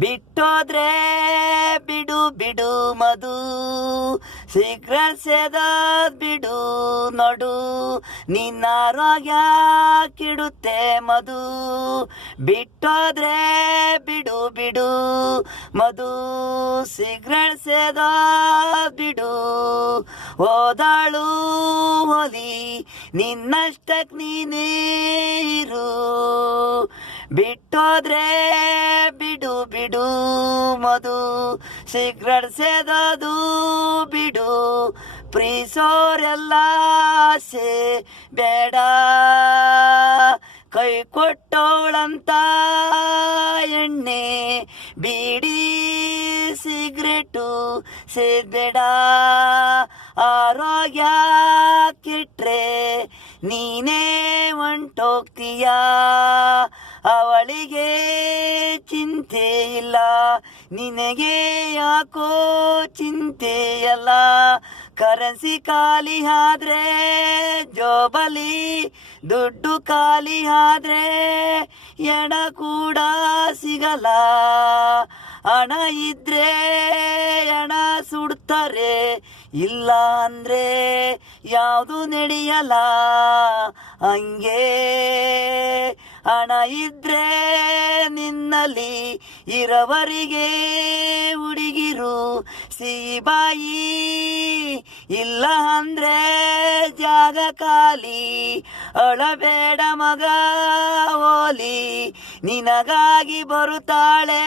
ಬಿಟ್ಟೋದ್ರೆ ಬಿಡು ಬಿಡು ಮಧು, ಸಿಗ್ರೆಟ್ ಸೇದೋದ್ ಬಿಡು ನೋಡು, ನಿನ್ನ ಆರೋಗ್ಯ ಕೆಡುತ್ತೆ ಮಧು. ಬಿಟ್ಟೋದ್ರೆ ಬಿಡು ಬಿಡು ಮಧು, ಸಿಗ್ರೆಟ್ ಸೇದೋದ್ ಬಿಡು. ಹೋದಾಳು ಹೋಲಿ ನಿನ್ನಷ್ಟಕ್ ನೀನೇ ಇರು. ಬಿಟ್ಟೋದ್ರೆ ಬಿಡು ಬಿಡು ಮಧು, ಸಿಗ್ರೆಟ್ ಸೇದೋದು ಬಿಡು. ಪ್ರೀಸೋರೆಲ್ಲ ಆಸೆ ಬೇಡ, ಕೈ ಕೊಟ್ಟೋಳಂತ ಎಣ್ಣೆ ಬೀಡಿ ಸಿಗ್ರೆಟು ಸೇದ್ಬೇಡ. ಆರೋಗ್ಯ ಕೆಟ್ರೆ ನೀನೇ ಹೊಂಟೋಗ್ತೀಯ, ಅವಳಿಗೆ ಚಿಂತೆ ಇಲ್ಲ, ನಿನಗೆ ಯಾಕೋ ಚಿಂತೆಯಲ್ಲ. ಕರೆನ್ಸಿ ಖಾಲಿ ಆದ್ರೆ ಜೋಬಲಿ ದುಡ್ಡು ಖಾಲಿ ಆದ್ರೆ ಎಣ ಕೂಡ ಸಿಗಲ್ಲ. ಹಣ ಇದ್ರೆ ಹಣ ಸುಡ್ತಾರೆ, ಇಲ್ಲ ಅಂದ್ರೆ ಯಾವುದು ನಡೆಯಲ್ಲ. ಹಂಗೆ ಹಣ ಇದ್ರೆ ನಿನ್ನಲ್ಲಿ ಇರವರಿಗೆ ಹುಡುಗಿರು ಸಿಹಿಬಾಯಿ, ಇಲ್ಲ ಅಂದ್ರೆ ಜಾಗ ಖಾಲಿ. ಅಳಬೇಡ ಮಗ ಓಲಿ, ನಿನಗಾಗಿ ಬರುತ್ತಾಳೆ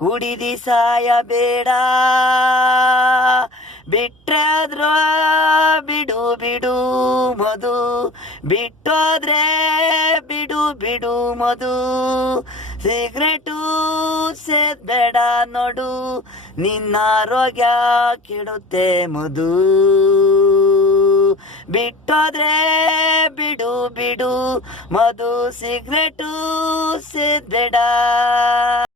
ಕುಡಿದಿ ಸಾಯಬೇಡ. ಬಿಟ್ಟಾದ್ರ ಬಿಡು ಬಿಡು ಮಧು, ಬಿಟ್ಟೋದ್ರೆ ಬಿಡು ಬಿಡು ಮಧು. ಸಿಗ್ರೆಟು ಸೇದ್ಬೇಡ ನೋಡು, ನಿನ್ನ ಆರೋಗ್ಯ ಕೆಡುತ್ತೆ ಮಧು. ಬಿಟ್ಟೋದ್ರೆ ಬಿಡು ಬಿಡು ಮಧು, ಸಿಗ್ರೆಟು ಸೇದ್ಬೇಡ.